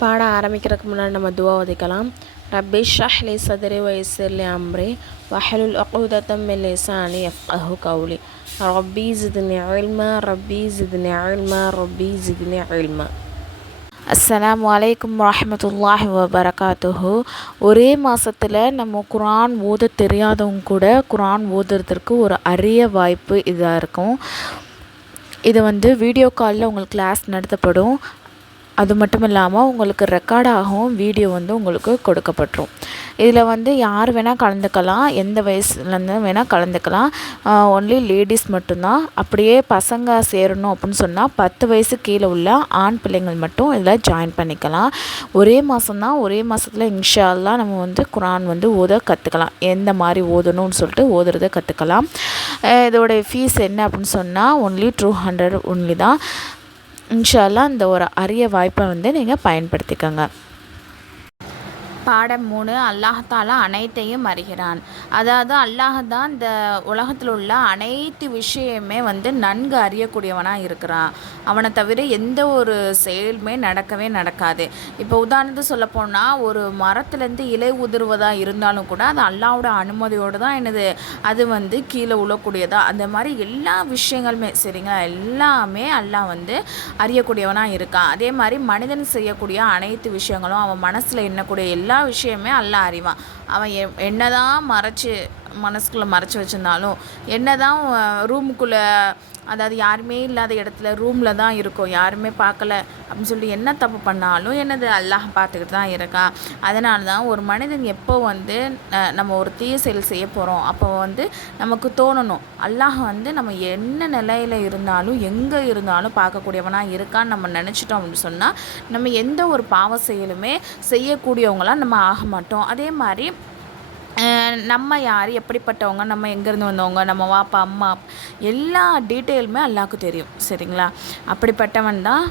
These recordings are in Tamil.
பாடம் ஆரம்பிக்கிறதுக்கு முன்னாடி நம்ம துவா ஓதிக்கலாம். ரப்பி ஷ்ரஹ் லி சத்ரி வயஸ்ஸிர் லி அம்ரி வஹ்லுல் உக்தத்தம் மின் லிசானி யஃப்கஹு கௌலி ரப்பி ஸித்னி இல்மா ரப்பி ஸித்னி இல்மா ரப்பி ஸித்னி இல்மா. அஸ்ஸலாமு அலைக்கும் வரஹ்மத்துல்லாஹி வபரகாத்துஹு. ஒரே மாதத்தில் நம்ம குர்ஆன் ஓத தெரியாதவங்க கூட குர்ஆன் ஓதுறதுக்கு ஒரு அரிய வாய்ப்பு இதாக இருக்கும். இது வீடியோ காலில் உங்களுக்கு கிளாஸ் நடத்தப்படும். அது மட்டும் இல்லாமல் உங்களுக்கு ரெக்கார்டாகவும் வீடியோ உங்களுக்கு கொடுக்கப்பட்டுரும். இதில் யார் வேணால் கலந்துக்கலாம், எந்த வயசுலேருந்து வேணால் கலந்துக்கலாம். ஒன்லி லேடிஸ் மட்டும்தான். அப்படியே பசங்க சேரணும் அப்படின்னு சொன்னால் 10 வயசு கீழே உள்ள ஆண் பிள்ளைங்கள் மட்டும் இதில் ஜாயின் பண்ணிக்கலாம். ஒரே மாதம்தான், ஒரே மாதத்தில் இன்ஷா அல்லாஹ் நம்ம குர்ஆன் ஓத கற்றுக்கலாம். எந்த மாதிரி ஓதணும்னு சொல்லிட்டு ஓதுறதை கற்றுக்கலாம். இதோடைய ஃபீஸ் என்ன அப்படின்னு சொன்னால் ஒன்லி 200 ஒன்லி தான். இன்ஷா அல்லாஹ் இந்த ஒரு அரிய வாய்ப்பை நீங்கள் பயன்படுத்திக்கோங்க. பாடம் 3. அல்லாஹ் தாலா அனைத்தையும் அறிகிறான். அதாவது அல்லாஹ் தான் இந்த உலகத்தில் உள்ள அனைத்து விஷயமே நன்கு அறியக்கூடியவனாக இருக்கிறான். அவனை தவிர எந்த ஒரு செயலுமே நடக்கவே நடக்காது. இப்போ உதாரணத்துக்கு சொல்லப்போனால் ஒரு மரத்துலேருந்து இலை உதிர்வதாக இருந்தாலும் கூட அது அல்லாஹ்வோட அனுமதியோடு தான் அது கீழே உழக்கூடியதா. அந்த மாதிரி எல்லா விஷயங்களுமே சரிங்களா, எல்லாமே அல்லாஹ் அறியக்கூடியவனாக இருக்கான். அதே மாதிரி மனிதன் செய்யக்கூடிய அனைத்து விஷயங்களும் அவன் மனசில் எண்ணக்கூடிய எல்லா விஷயமே அல்லாஹ் அறிவான். அவன் என்னதான் மனசுக்குள்ளே மறைச்சி வச்சுருந்தாலும், என்னதான் ரூமுக்குள்ளே, அதாவது யாருமே இல்லாத இடத்துல ரூமில் தான் இருக்கும், யாருமே பார்க்கல அப்படின்னு சொல்லி என்ன தப்பு பண்ணாலும் அல்லாஹ் பார்த்துக்கிட்டு தான் இருக்கான். அதனால தான் ஒரு மனிதன் எப்போ நம்ம ஒரு தீய செயல் செய்ய போகிறோம் அப்போ நமக்கு தோணணும், அல்லாஹ் நம்ம என்ன நிலையில் இருந்தாலும் எங்கே இருந்தாலும் பார்க்கக்கூடியவனாக இருக்கான்னு நம்ம நினச்சிட்டோம் அப்படின்னு சொன்னால் நம்ம எந்த ஒரு பாவ செயலுமே செய்யக்கூடியவங்களாம் நம்ம ஆக மாட்டோம். அதே மாதிரி நம்ம யார், எப்படிப்பட்டவங்க, நம்ம எங்கேருந்து வந்தவங்க, நம்ம வாப்பா அம்மா எல்லா டீட்டெயிலுமே அல்லாஹ்க்கு தெரியும் சரிங்களா. அப்படிப்பட்டவன் தான்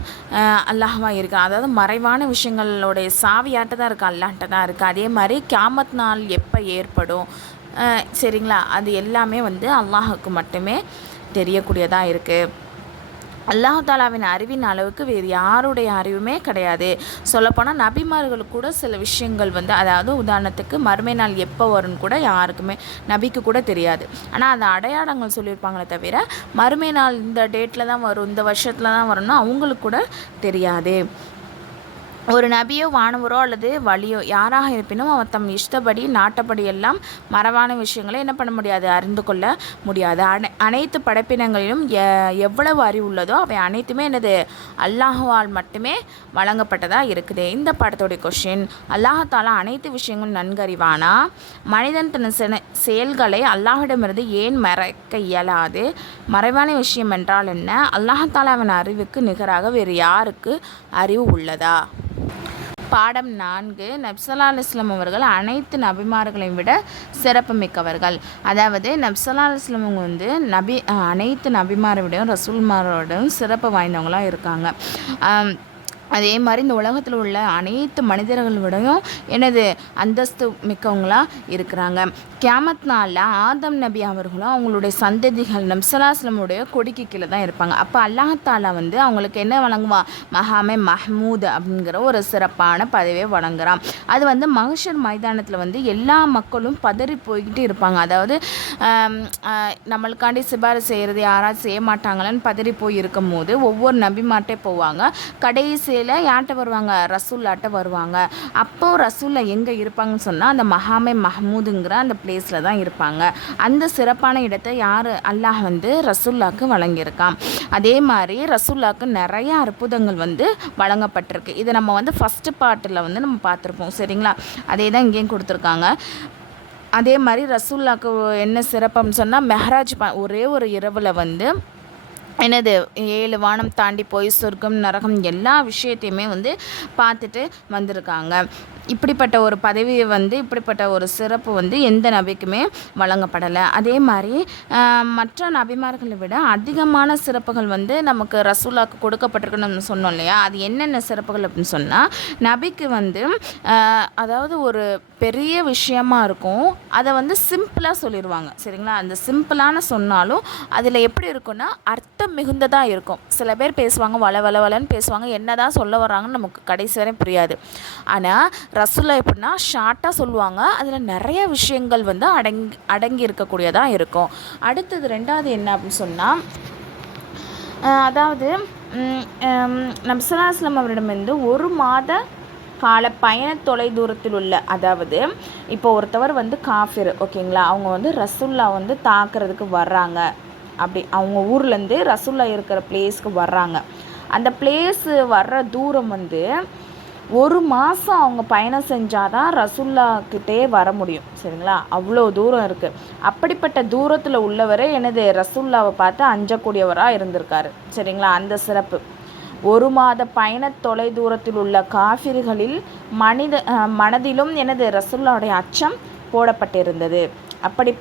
அல்லாஹ்வாக இருக்கான். அதாவது மறைவான விஷயங்களோடைய சாவியாட்ட தான் இருக்குது, அல்லாஹ்ட்ட தான் இருக்குது. அதே மாதிரி கியாமத் நாள் எப்போ ஏற்படும் சரிங்களா, அது எல்லாமே அல்லாஹ்வுக்கு மட்டுமே தெரியக்கூடியதாக இருக்குது. அல்லாஹ் தாலாவின் அறிவின் அளவுக்கு வேறு யாருடைய அறிவுமே கிடையாது. சொல்லப்போனால் நபிமார்களுக்கு கூட சில விஷயங்கள் அதாவது உதாரணத்துக்கு மறுமை நாள் எப்போ வரும்னு கூட யாருக்குமே நபிக்கு கூட தெரியாது. ஆனால் அந்த அடையாளங்கள் சொல்லியிருப்பாங்களே தவிர மறுமை நாள் இந்த டேட்டில் தான் வரும், இந்த வருஷத்தில் தான் வரும்னு அவங்களுக்கு கூட தெரியாது. ஒரு நபியோ வானவரோ அல்லது வழியோ யாராக இருப்பினும் அவர் தம் இஷ்டப்படி நாட்டப்படி எல்லாம் மறைவான விஷயங்களை என்ன பண்ண முடியாது, அறிந்து கொள்ள முடியாது. அனைத்து படைப்பினங்களிலும் எவ்வளவு அறிவு உள்ளதோ அவை அனைத்துமே அல்லாஹ்வால் மட்டுமே வழங்கப்பட்டதாக இருக்குது. இந்த படத்தோடைய கொஷின், அல்லாஹாலா அனைத்து விஷயங்களும் நன்கறிவானா? மனிதன் தன் செயல்களை அல்லாஹிடமிருந்து ஏன் மறைக்க இயலாது? மறைவான விஷயம் என்றால் என்ன? அல்லாஹாலாவின் அறிவுக்கு நிகராக வேறு யாருக்கு அறிவு உள்ளதா? பாடம் 4. நபி ஸல்லல்லாஹு அலைஹி வஸல்லம் அவர்கள் அனைத்து நபிமார்களையும் விட சிறப்பு மிக்கவர்கள். அதாவது நபி ஸல்லல்லாஹு அலைஹி வஸல்லம் அவங்க அனைத்து நபிமாரை விடையும் ரசூல்மாரோடையும் சிறப்பு வாய்ந்தவங்களாக இருக்காங்க. அதே மாதிரி இந்த உலகத்தில் உள்ள அனைத்து மனிதர்கள் விடையும் அந்தஸ்து மிக்கவங்களாக இருக்கிறாங்க. கியாமத் நாளில் ஆதம் நபி அவர்களும் அவங்களுடைய சந்ததிகள் நபி ஸல்லல்லாஹு அலைஹி வஸல்லமுடைய கொடிக்கு கீழே தான் இருப்பாங்க. அப்போ அல்லாஹ் தாலா அவங்களுக்கு என்ன வழங்குவான், மகாமே மஹ்மூத் அப்படிங்கிற ஒரு சிறப்பான பதவியை வழங்குறான். அது மஹ்ஷர் மைதானத்தில் எல்லா மக்களும் பதறி போய்கிட்டு இருப்பாங்க. அதாவது நம்மளுக்காண்டி சிபாரிசு செய்கிறது யாராவது செய்ய மாட்டாங்களான்னு பதறி போய் இருக்கும் போது ஒவ்வொரு நபிமார்ட்டே போவாங்க. கடைசி யார்கிட்ட வருவாங்க, ரசூல்லாட்ட வருவாங்க. அப்போ ரசூல்லா எங்கே இருப்பாங்கன்னு சொன்னால் அந்த மகாமே மஹ்மூதுங்கிற அந்த பிளேஸில் தான் இருப்பாங்க. அந்த சிறப்பான இடத்தை யார், அல்லாஹ் ரசூல்லாவுக்கு வழங்கியிருக்கான். அதே மாதிரி ரசூல்லாவுக்கு நிறைய அற்புதங்கள் வழங்கப்பட்டிருக்கு. இதை நம்ம ஃபஸ்ட்டு பார்ட்டில் நம்ம பார்த்துருப்போம் சரிங்களா. அதே தான் இங்கேயும் கொடுத்துருக்காங்க. அதே மாதிரி ரசூல்லாவுக்கு என்ன சிறப்புன்னு சொன்னால் மெஹராஜ் ஒரே ஒரு இரவில் 7 வானம் தாண்டி போய் சொர்க்கம் நரகம் எல்லா விஷயத்தையுமே பார்த்துட்டு வந்திருக்காங்க. இப்படிப்பட்ட ஒரு பதவி இப்படிப்பட்ட ஒரு சிறப்பு எந்த நபிக்குமே வழங்கப்படலை. அதே மாதிரி மற்ற நபிமார்களை விட அதிகமான சிறப்புகள் நமக்கு ரசூலாவுக்கு கொடுக்கப்பட்டிருக்குன்னு நம்ம சொன்னோம் இல்லையா. அது என்னென்ன சிறப்புகள் அப்படின்னு சொன்னால், நபிக்கு அதாவது ஒரு பெரிய விஷயமா இருக்கும், அதை சிம்பிளாக சொல்லிடுவாங்க சரிங்களா. அந்த சிம்பிளான சொன்னாலும் அதில் எப்படி இருக்குன்னா அர்த்தம் மிகுந்ததாக இருக்கும். சில பேர் பேசுவாங்க வளன்னு பேசுவாங்க, என்ன தான் சொல்ல வர்றாங்கன்னு நமக்கு கடைசி வரை புரியாது. ஆனால் ரசூலுல்லாஹ் எப்படின்னா ஷார்ட்டாக சொல்லுவாங்க, அதில் நிறைய விஷயங்கள் வந்து அடங்கி இருக்கக்கூடியதாக இருக்கும். அடுத்தது 2வது என்ன அப்படின்னு சொன்னால், அதாவது நபி ஸல்லல்லாஹு அலைஹி வஸல்லம் அவரிடமிருந்து 1 மாத கால பயண தொலை தூரத்தில் உள்ள, அதாவது இப்போ ஒருத்தவர் வந்து காஃபிர், ஓகேங்களா, அவங்க வந்து ரசூலுல்லாஹ் வந்து தாக்குறதுக்கு வர்றாங்க. அப்படி அவங்க ஊர்லேருந்து ரசூலுல்லாஹ் இருக்கிற பிளேஸ்க்கு வர்றாங்க. அந்த பிளேஸு வர்ற தூரம் வந்து 1 மாதம் அவங்க பயணம் செஞ்சால் தான் ரசூலுல்லாஹ்கிட்டே வர முடியும். சரிங்களா, அவ்வளோ தூரம் இருக்குது. அப்படிப்பட்ட தூரத்தில் உள்ளவரே எனது ரசூலுல்லாவை பார்த்து அஞ்சக்கூடியவராக இருந்திருக்காரு. சரிங்களா, அந்த சிறப்பு. 1 மாத பயண தொலை தூரத்தில் உள்ள காஃபிர்களில் மனதிலும் எனது ரசூலுல்லாஹ்வுடைய அச்சம் போடப்பட்டிருந்தது. அப்படி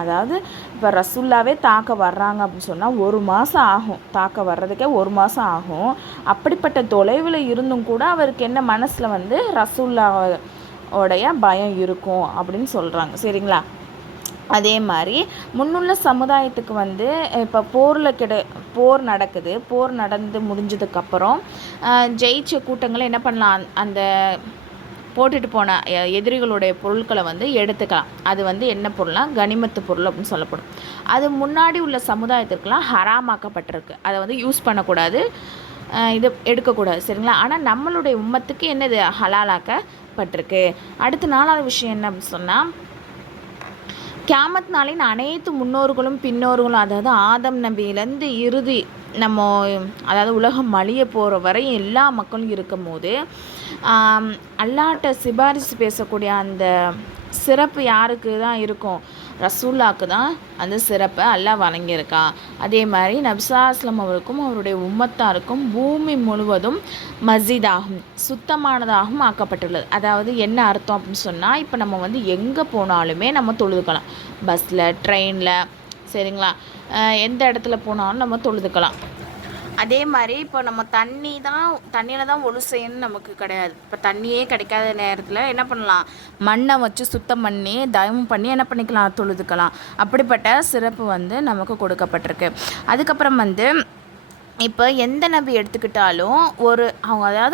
அதாவது இப்போ ரசூலுல்லாவே தாக்க வர்றாங்க அப்படின்னு சொன்னால் 1 மாதம் ஆகும், தாக்க வர்றதுக்கே 1 மாதம் ஆகும். அப்படிப்பட்ட தொலைவில் இருந்தும் கூட அவருக்கு என்ன மனசில் வந்து ரசூலுல்லாஹ்வுடைய பயம் இருக்கும் அப்படின்னு சொல்கிறாங்க. சரிங்களா, அதே மாதிரி முன்னுள்ள சமுதாயத்துக்கு வந்து இப்போ போர் நடக்குது. போர் நடந்து முடிஞ்சதுக்கப்புறம் ஜெயிச்ச கூட்டங்களை என்ன பண்ணலாம், அந்த போட்டுட்டு போன எதிரிகளுடைய பொருட்களை வந்து எடுத்துக்கலாம். அது வந்து என்ன பொருள்னால் கனிமத்து பொருள் அப்படின்னு சொல்லப்படும். அது முன்னாடி உள்ள சமுதாயத்திற்கெலாம் ஹராமாக்கப்பட்டிருக்கு. அதை வந்து யூஸ் பண்ணக்கூடாது, இது எடுக்கக்கூடாது. சரிங்களா, ஆனால் நம்மளுடைய உம்மத்துக்கு என்னது ஹலாலாக்கப்பட்டிருக்கு. அடுத்த 4வது விஷயம் என்ன அப்படின்னு சொன்னால், கியாமத் நாளின் அனைத்து முன்னோர்களும் பின்னோர்களும், அதாவது ஆதம் நபியிலேருந்து இறுதி நம்ம அதாவது உலகம் அழிய போகிற வரையும் எல்லா மக்களும் இருக்கும் போது அல்லாஹ்ட்ட சிபாரிசு பேசக்கூடிய அந்த சிறப்பு யாருக்கு தான் இருக்கும், ரசூலுல்லாஹ்க்கு தான் அந்த சிறப்பை அல்லாஹ் வழங்கியிருக்கான். அதே மாதிரி நபி ஸல்லல்லாஹு அலைஹி வஸல்லம் அவருக்கும் அவருடைய உம்மத்தாருக்கும் பூமி முழுவதும் மஸ்ஜிதாகும், சுத்தமானதாகவும் ஆக்கப்பட்டுள்ளது. அதாவது என்ன அர்த்தம் அப்படின்னு சொன்னால், இப்போ நம்ம வந்து எங்கே போனாலுமே நம்ம தொழுதுக்கலாம். பஸ்ஸில், ட்ரெயினில், சரிங்களா, எந்த இடத்துல போனாலும் நம்ம தொழுதுக்கலாம். அதே மாதிரி இப்போ நம்ம தண்ணியில் தான் ஒழு செய்யணும்னு நமக்கு கிடையாது. இப்போ தண்ணியே கிடைக்காத நேரத்தில் என்ன பண்ணலாம், மண்ணை வச்சு சுத்தம் பண்ணி தயமம் பண்ணி என்ன பண்ணிக்கலாம், தொழுதுக்கலாம். அப்படிப்பட்ட சிறப்பு வந்து நமக்கு கொடுக்கப்பட்டிருக்கு. அதுக்கப்புறம் வந்து இப்போ எந்த நபி எடுத்துக்கிட்டாலும்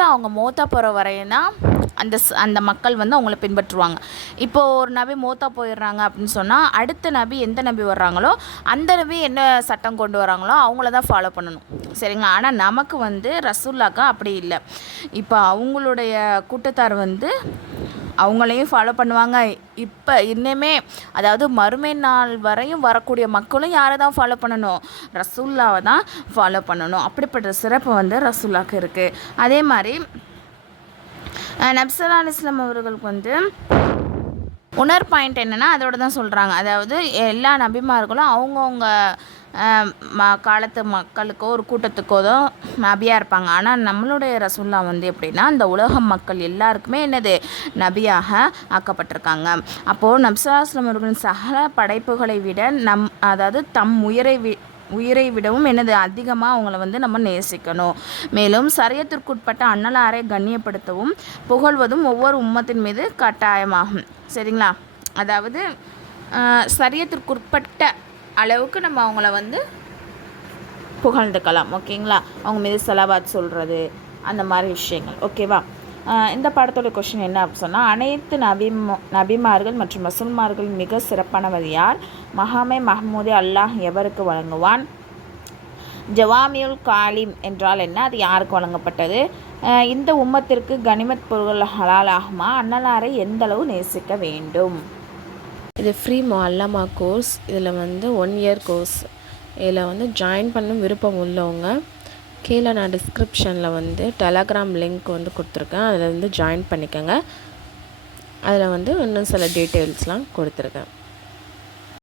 அவங்க மௌத்தா போகிற வரையினா அந்த மக்கள் வந்து அவங்கள பின்பற்றுவாங்க. இப்போது ஒரு நபி மௌத்தா போயிடுறாங்க அப்படின்னு சொன்னால் அடுத்த நபி எந்த நபி வர்றாங்களோ அந்த நபி என்ன சட்டம் கொண்டு வராங்களோ அவங்கள தான் ஃபாலோ பண்ணணும். சரிங்களா, ஆனால் நமக்கு வந்து ரசூலுல்லாஹ்க்கு அப்படி இல்லை. இப்போ அவங்களுடைய கூட்டத்தார் வந்து அவங்களையும் ஃபாலோ பண்ணுவாங்க. இப்போ இன்னுமே அதாவது மறுமை நாள் வரையும் வரக்கூடிய மக்களும் யாரை தான் ஃபாலோ பண்ணணும், ரசூலுல்லாவை தான் ஃபாலோ பண்ணணும். அப்படிப்பட்ட சிறப்பு வந்து ரசூலுல்லாஹ்க்கு இருக்குது. அதே மாதிரி நபி ஸல்லல்லாஹு அலைஹி வஸல்லம் அவர்களுக்கு வந்து பாயிண்ட் என்னென்னா அதோட தான் சொல்கிறாங்க. அதாவது எல்லா நபிமார்களும் அவங்கவுங்க காலத்து மக்களுக்கோ ஒரு கூட்டத்துக்கோ தான் நபியாக இருப்பாங்க. ஆனால் நம்மளுடைய ரசூலுல்லாஹ் வந்து எப்படின்னா அந்த உலக மக்கள் எல்லாருக்குமே என்னது நபியாக ஆக்கப்பட்டிருக்காங்க. அப்போது நபி ஸல்லல்லாஹு அலைஹி வஸல்லம் அவர்களின் சகல படைப்புகளை விட அதாவது தம் உயிரை விடவும் என்னது அதிகமாக அவங்கள வந்து நம்ம நேசிக்கணும். மேலும் சரியத்திற்குட்பட்ட அன்னலாரை கண்ணியப்படுத்தவும் புகழ்வதும் ஒவ்வொரு உம்மத்தின் மீது கட்டாயமாகும். சரிங்களா, அதாவது சரியத்திற்குட்பட்ட அளவுக்கு நம்ம அவங்கள வந்து புகழ்ந்துக்கலாம். ஓகேங்களா, அவங்க மீது ஸலவாத் சொல்கிறது அந்த மாதிரி விஷயங்கள். ஓகேவா, இந்த பாடத்தோட கொஸ்டின் என்ன அப்படின்னு சொன்னால், அனைத்து நபிமார்கள் மற்றும் ரசூல்மார்கள் மிக சிறப்பானவர் யார்? மகாமே மஹமூதே அல்லாஹ் எவருக்கு வழங்குவான்? ஜவாமியுல் காலிம் என்றால் என்ன, அது யாருக்கு வழங்கப்பட்டது? இந்த உம்மத்திற்கு கனிமத் பொருள்கள் ஹலால் ஆகுமா? அன்னலாரை எந்த அளவு நேசிக்க வேண்டும்? இது ஃப்ரீ முஅல்லமா கோர்ஸ். இதில் வந்து 1 இயர் கோர்ஸ். இதில் வந்து ஜாயின் பண்ண விருப்பம் உள்ளவங்க கீழே நான் டிஸ்கிரிப்ஷனில் வந்து டெலகிராம் லிங்க் வந்து கொடுத்துருக்கேன். அதில் வந்து ஜாயின் பண்ணிக்கோங்க. அதில் வந்து இன்னும் சில டீட்டெயில்ஸ்லாம் கொடுத்துருக்கேன்.